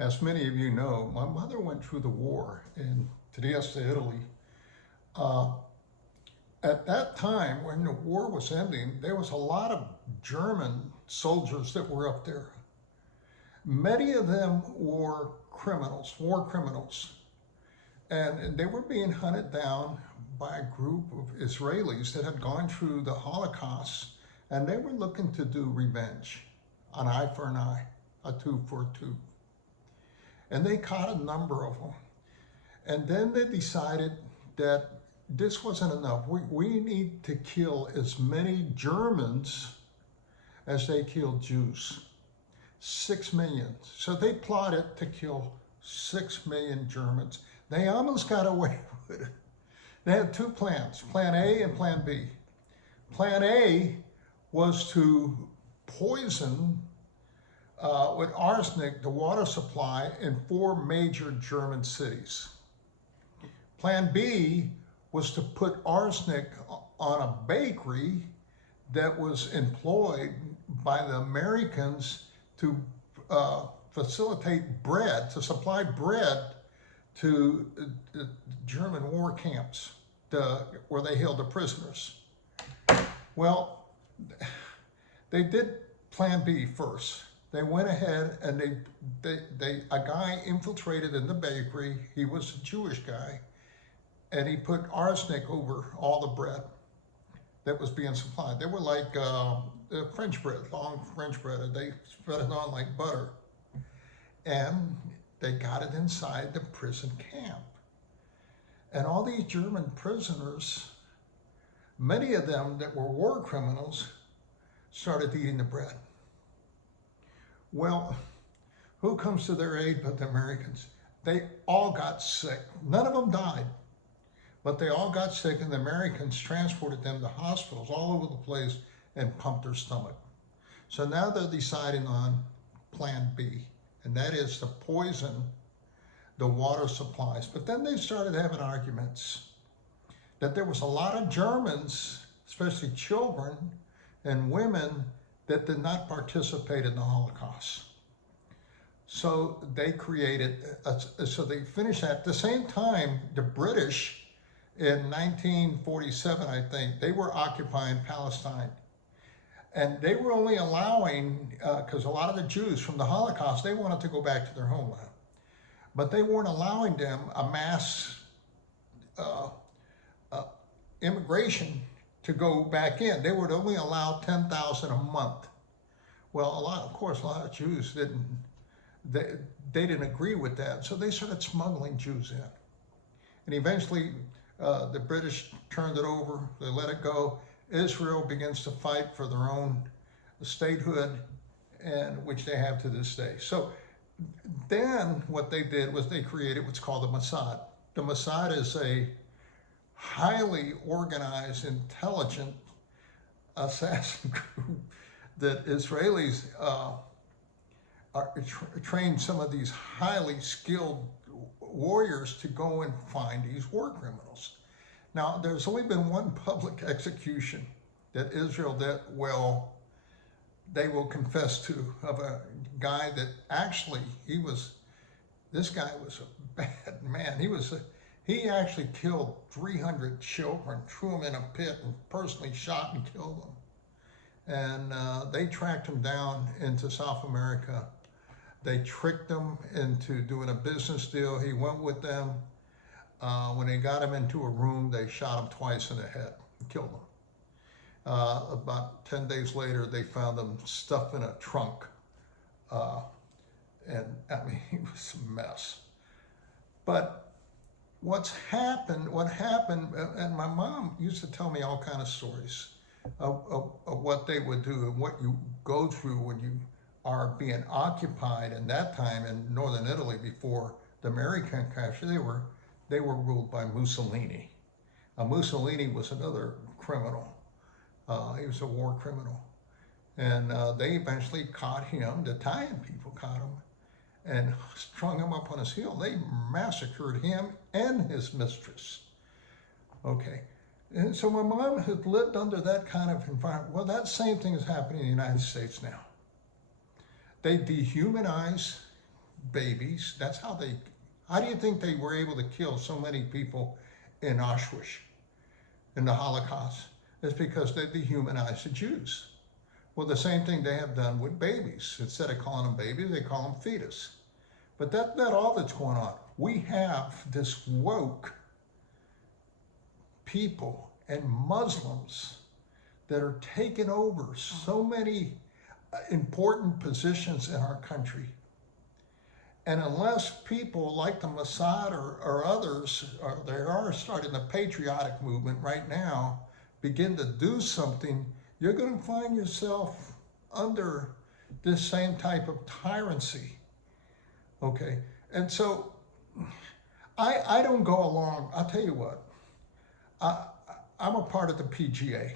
As many of you know, my mother went through the war in Trieste, Italy. Uh, at that time, when the war was ending, there was a lot of German soldiers that were up there. Many of them were criminals, war criminals, and they were being hunted down by a group of Israelis that had gone through the Holocaust, and they were looking to do revenge, an eye for an eye, a tooth for a tooth. And they caught a number of them. And then they decided that this wasn't enough. We need to kill as many Germans as they killed Jews. 6 million. So they plotted to kill 6 million Germans. They almost got away with it. They had two plans, Plan A and Plan B. Plan A was to poison with arsenic the water supply in 4 major German cities. Plan B was to put arsenic on a bakery that was employed by the Americans to facilitate bread, to supply bread to the German war camps where they held the prisoners. Well, they did Plan B first. They went ahead and a guy infiltrated in the bakery. He was a Jewish guy, and he put arsenic over all the bread that was being supplied. They were like French bread, long French bread, and they spread it on like butter. And they got it inside the prison camp. And all these German prisoners, many of them that were war criminals, started eating the bread. Well, who comes to their aid but the Americans? They all got sick. None of them died, but they all got sick, and the Americans transported them to hospitals all over the place and pumped their stomach. So now they're deciding on Plan B, and that is to poison the water supplies. But then they started having arguments that there was a lot of Germans, especially children and women, that did not participate in the Holocaust. So they so they finished that. At the same time, the British in 1947, I think, they were occupying Palestine. And they were only allowing, because a lot of the Jews from the Holocaust, they wanted to go back to their homeland. But they weren't allowing them a mass immigration to go back in. They would only allow 10,000 a month. Well, of course, a lot of Jews they didn't agree with that, so they started smuggling Jews in. And eventually, the British turned it over, they let it go. Israel begins to fight for their own statehood, and which they have to this day. So then what they did was they created what's called the Mossad. The Mossad is a highly organized, intelligent assassin group that Israelis trained some of these highly skilled warriors to go and find these war criminals. Now, there's only been one public execution that Israel did, well, they will confess to, of a guy that actually, this guy was a bad man. He actually killed 300 children, threw them in a pit, and personally shot and killed them. And they tracked him down into South America. They tricked him into doing a business deal. He went with them. When they got him into a room, they shot him twice in the head and killed him. About 10 days later, they found him stuffed in a trunk. And I mean, he was a mess. But what happened, and my mom used to tell me all kinds of stories of what they would do and what you go through when you are being occupied. In that time in northern Italy, before the American capture, they were ruled by Mussolini. Mussolini was another criminal. He was a war criminal. And they eventually caught him. The Italian people caught him and strung him up on his heel. They massacred him and his mistress. Okay. And so my mom had lived under that kind of environment. Well, that same thing is happening in the United States now. They dehumanize babies. How do you think they were able to kill so many people in Auschwitz, in the Holocaust? It's because they dehumanized the Jews. Well, the same thing they have done with babies. Instead of calling them babies, they call them fetus. But that's not all that's going on. We have this woke people and Muslims that are taking over so many important positions in our country. And unless people like the Mossad or others, they are starting the patriotic movement right now, begin to do something, you're going to find yourself under this same type of tyranny. Okay, and so I don't go along. I'll tell you what, I'm a part of the PGA.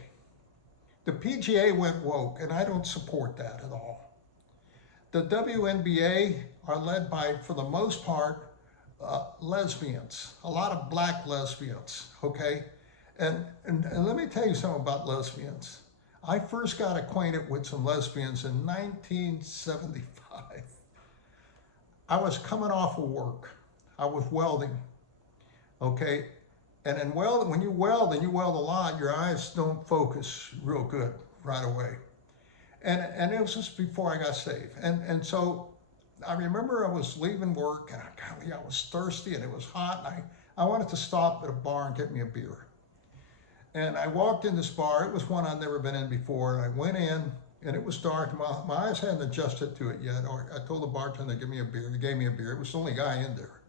The PGA went woke, and I don't support that at all. The WNBA are led by, for the most part, lesbians, a lot of black lesbians, okay? And let me tell you something about lesbians. I first got acquainted with some lesbians in 1975. I was coming off of work. I was welding, okay? And in welding, when you weld and you weld a lot, your eyes don't focus real good right away. And it was just before I got saved. And so I remember I was leaving work and I was thirsty and it was hot and I wanted to stop at a bar and get me a beer. And I walked in this bar. It was one I'd never been in before. And I went in and it was dark. My eyes hadn't adjusted to it yet. I told the bartender to give me a beer. He gave me a beer. It was the only guy in there.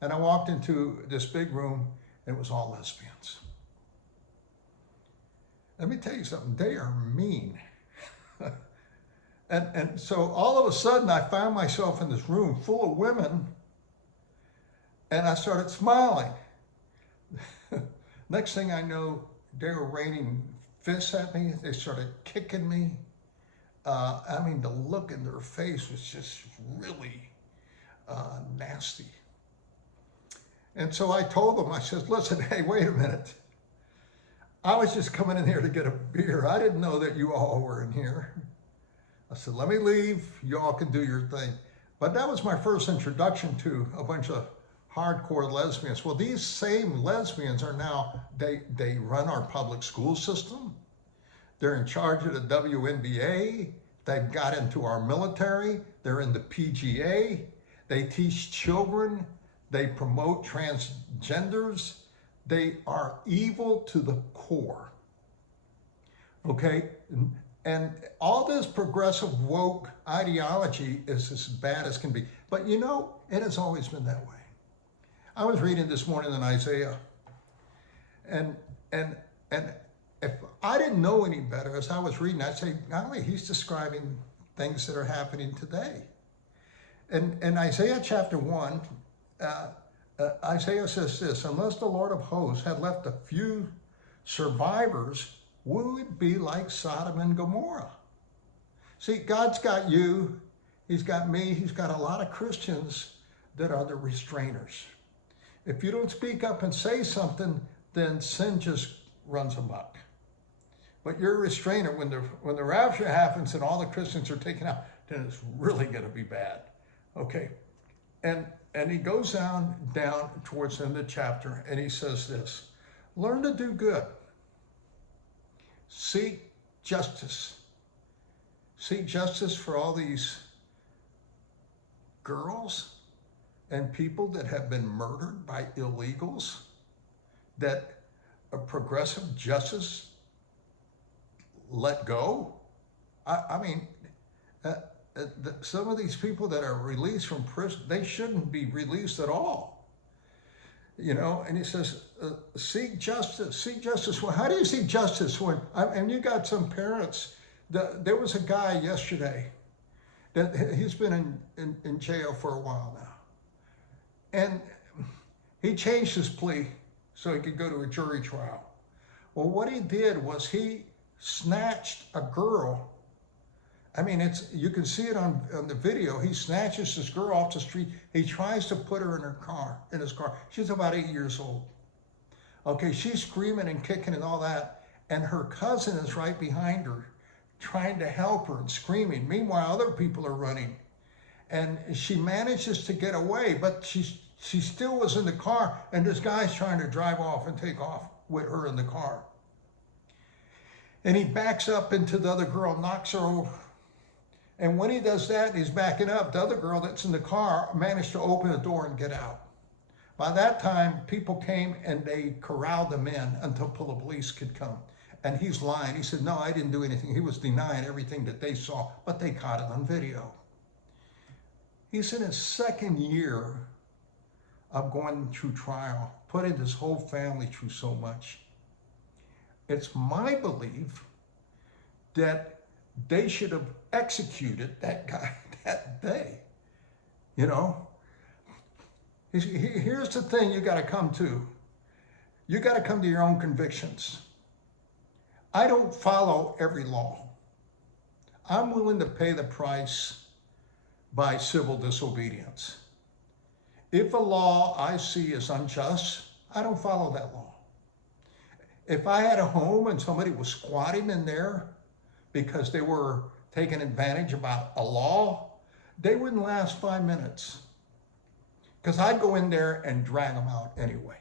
And I walked into this big room and it was all lesbians. Let me tell you something. They are mean. And so all of a sudden I found myself in this room full of women and I started smiling. Next thing I know, they were raining fists at me. They started kicking me. I mean, the look in their face was just really nasty. And so I told them, I said, listen, hey, wait a minute. I was just coming in here to get a beer. I didn't know that you all were in here. I said, let me leave. You all can do your thing. But that was my first introduction to a bunch of hardcore lesbians. Well, these same lesbians are now, they run our public school system. They're in charge of the WNBA. They've got into our military. They're in the PGA. They teach children. They promote transgenders. They are evil to the core. Okay? And all this progressive woke ideology is as bad as can be. But you know, it has always been that way. I was reading this morning in Isaiah, and if I didn't know any better, as I was reading, I'd say, golly, he's describing things that are happening today. And in Isaiah chapter 1, Isaiah says this, unless the Lord of hosts had left a few survivors, we would be like Sodom and Gomorrah. See, God's got you, he's got me, he's got a lot of Christians that are the restrainers. If you don't speak up and say something, then sin just runs amok. But you're a restrainer. When the rapture happens and all the Christians are taken out, then it's really going to be bad. Okay, and he goes down towards the end of the chapter, and he says this: learn to do good. Seek justice. Seek justice for all these girls and people that have been murdered by illegals, that a progressive justice let go. I mean, some of these people that are released from prison, they shouldn't be released at all. You know, and he says, seek justice, seek justice. Well, how do you seek justice when, and you got some parents, there was a guy yesterday that he's been in jail for a while now. And he changed his plea so he could go to a jury trial. Well, what he did was he snatched a girl. I mean, you can see it on the video. He snatches this girl off the street. He tries to put her in his car. She's about 8 years old. Okay, she's screaming and kicking and all that. And her cousin is right behind her, trying to help her and screaming. Meanwhile, other people are running. and she manages to get away, but she still was in the car, and this guy's trying to drive off and take off with her in the car. And he backs up into the other girl, knocks her over. And when he does that, he's backing up. The other girl that's in the car managed to open the door and get out. By that time, people came and they corralled him in until the police could come. And he's lying. He said, no, I didn't do anything. He was denying everything that they saw, but they caught it on video. He's in his second year of going through trial, putting his whole family through so much. It's my belief that they should have executed that guy that day. You know? Here's the thing you got to come to. You got to come to your own convictions. I don't follow every law. I'm willing to pay the price by civil disobedience. If a law I see is unjust, I don't follow that law. If I had a home and somebody was squatting in there because they were taking advantage about a law, they wouldn't last 5 minutes, because I'd go in there and drag them out anyway.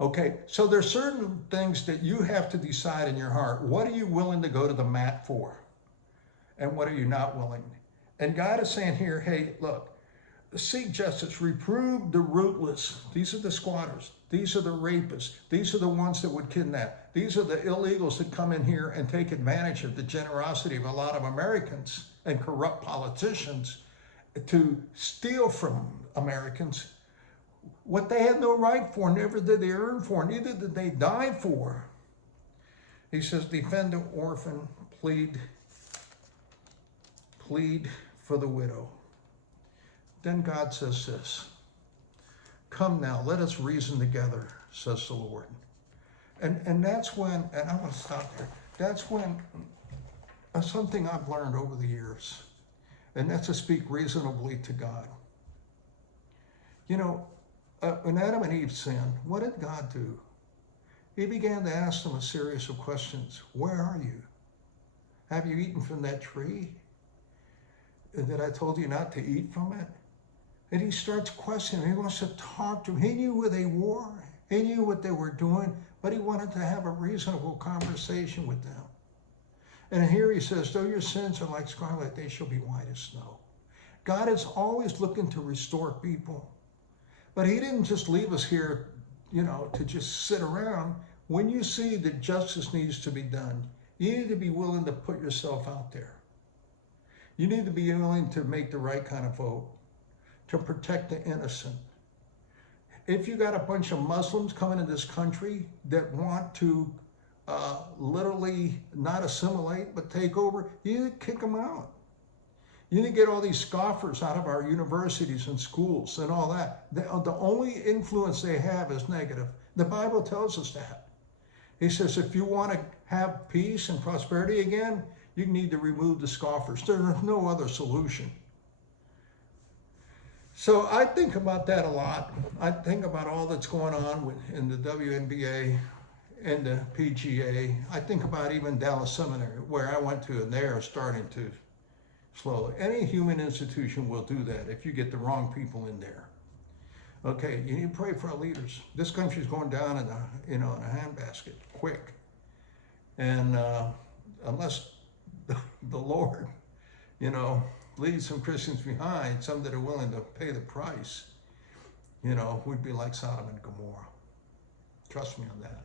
Okay, so there's certain things that you have to decide in your heart. What are you willing to go to the mat for? And what are you not willing? And God is saying here, hey, look, seek justice, reprove the rootless. These are the squatters. These are the rapists. These are the ones that would kidnap. These are the illegals that come in here and take advantage of the generosity of a lot of Americans and corrupt politicians to steal from Americans what they had no right for, never did they earn for, neither did they die for. He says, defend the orphan, plead for the widow. Then God says this, come now, let us reason together, says the Lord. And that's when, and I want to stop there, that's when something I've learned over the years, and that's to speak reasonably to God. You know, when Adam and Eve sinned, what did God do? He began to ask them a series of questions. Where are you? Have you eaten from that tree that I told you not to eat from it? And he starts questioning. He wants to talk to them. He knew where they were. He knew what they were doing, but he wanted to have a reasonable conversation with them. And here he says, though your sins are like scarlet, they shall be white as snow. God is always looking to restore people. But he didn't just leave us here, you know, to just sit around. When you see that justice needs to be done, you need to be willing to put yourself out there. You need to be willing to make the right kind of vote, to protect the innocent. If you got a bunch of Muslims coming in this country that want to literally not assimilate, but take over, you need to kick them out. You need to get all these scoffers out of our universities and schools and all that. The only influence they have is negative. The Bible tells us that. He says, if you want to have peace and prosperity again, you need to remove the scoffers. There's no other solution. So I think about that a lot. I think about all that's going on in the WNBA and the PGA. I think about even Dallas Seminary, where I went to, and they are starting to slowly. Any human institution will do that if you get the wrong people in there. Okay, you need to pray for our leaders. This country's going down in a handbasket, quick. And unless the Lord, leaves some Christians behind, some that are willing to pay the price, we'd be like Sodom and Gomorrah. Trust me on that.